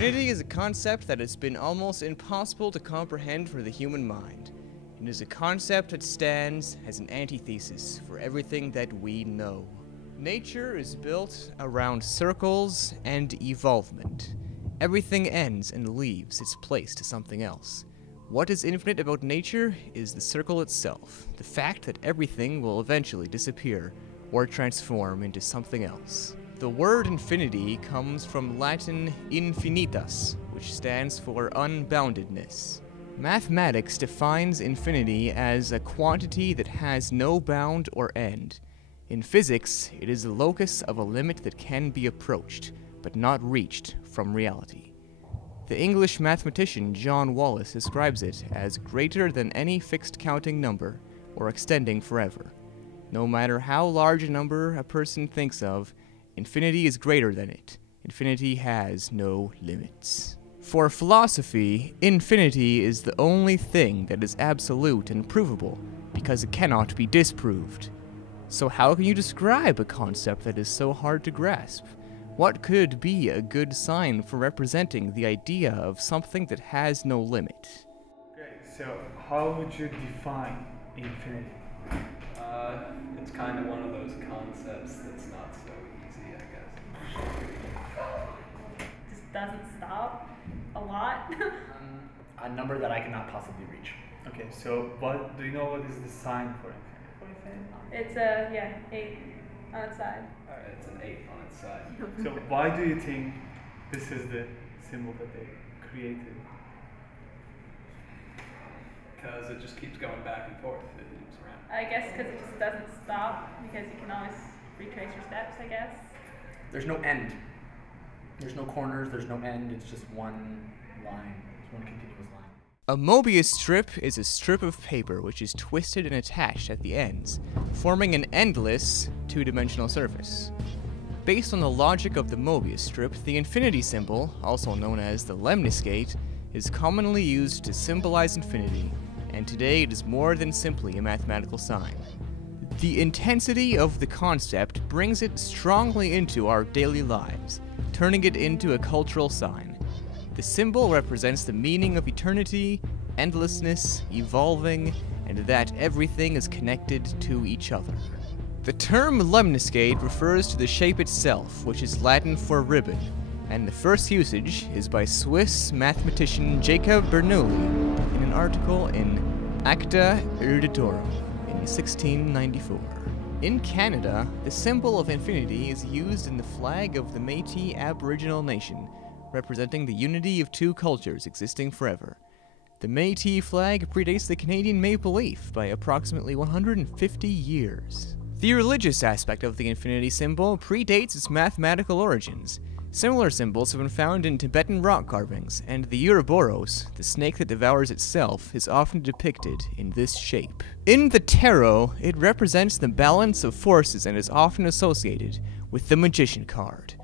Infinity is a concept that has been almost impossible to comprehend for the human mind. It is a concept that stands as an antithesis for everything that we know. Nature is built around circles and evolvement. Everything ends and leaves its place to something else. What is infinite about nature is the circle itself, the fact that everything will eventually disappear or transform into something else. The word infinity comes from Latin infinitas, which stands for unboundedness. Mathematics defines infinity as a quantity that has no bound or end. In physics, it is the locus of a limit that can be approached, but not reached from reality. The English mathematician John Wallis describes it as greater than any fixed counting number, or extending forever. No matter how large a number a person thinks of, infinity is greater than it. Infinity has no limits. For philosophy, infinity is the only thing that is absolute and provable, because it cannot be disproved. So how can you describe a concept that is so hard to grasp? What could be a good sign for representing the idea of something that has no limit? Okay, so how would you define infinity? It's kind of one of those concepts that's not so easy, I guess. Just doesn't stop a lot. A number that I cannot possibly reach. Okay, so do you know what is the sign for infinity? It's 8 on its side. Alright, it's an 8 on its side. So why do you think this is the symbol that they created? Because it just keeps going back and forth. It moves around. I guess because it just doesn't stop, because you can always retrace your steps, I guess. There's no end. There's no corners, there's no end, it's just one line. It's one continuous line. A Mobius strip is a strip of paper which is twisted and attached at the ends, forming an endless, two-dimensional surface. Based on the logic of the Mobius strip, the infinity symbol, also known as the lemniscate, is commonly used to symbolize infinity, and today it is more than simply a mathematical sign. The intensity of the concept brings it strongly into our daily lives, turning it into a cultural sign. The symbol represents the meaning of eternity, endlessness, evolving, and that everything is connected to each other. The term lemniscate refers to the shape itself, which is Latin for ribbon, and the first usage is by Swiss mathematician Jacob Bernoulli in an article in Acta Eruditorum in 1694. In Canada, the symbol of infinity is used in the flag of the Métis Aboriginal Nation, representing the unity of two cultures existing forever. The Métis flag predates the Canadian maple leaf by approximately 150 years. The religious aspect of the infinity symbol predates its mathematical origins. Similar symbols have been found in Tibetan rock carvings, and the Ouroboros, the snake that devours itself, is often depicted in this shape. In the tarot, it represents the balance of forces and is often associated with the Magician card.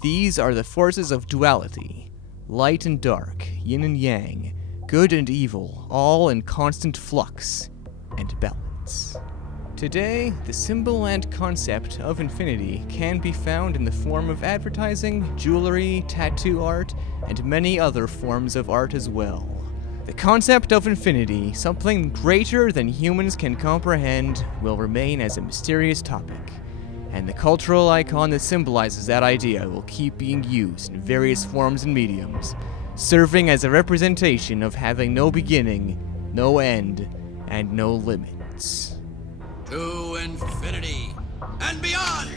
These are the forces of duality, light and dark, yin and yang, good and evil, all in constant flux and balance. Today, the symbol and concept of infinity can be found in the form of advertising, jewelry, tattoo art, and many other forms of art as well. The concept of infinity, something greater than humans can comprehend, will remain as a mysterious topic, and the cultural icon that symbolizes that idea will keep being used in various forms and mediums, serving as a representation of having no beginning, no end, and no limits. To infinity and beyond!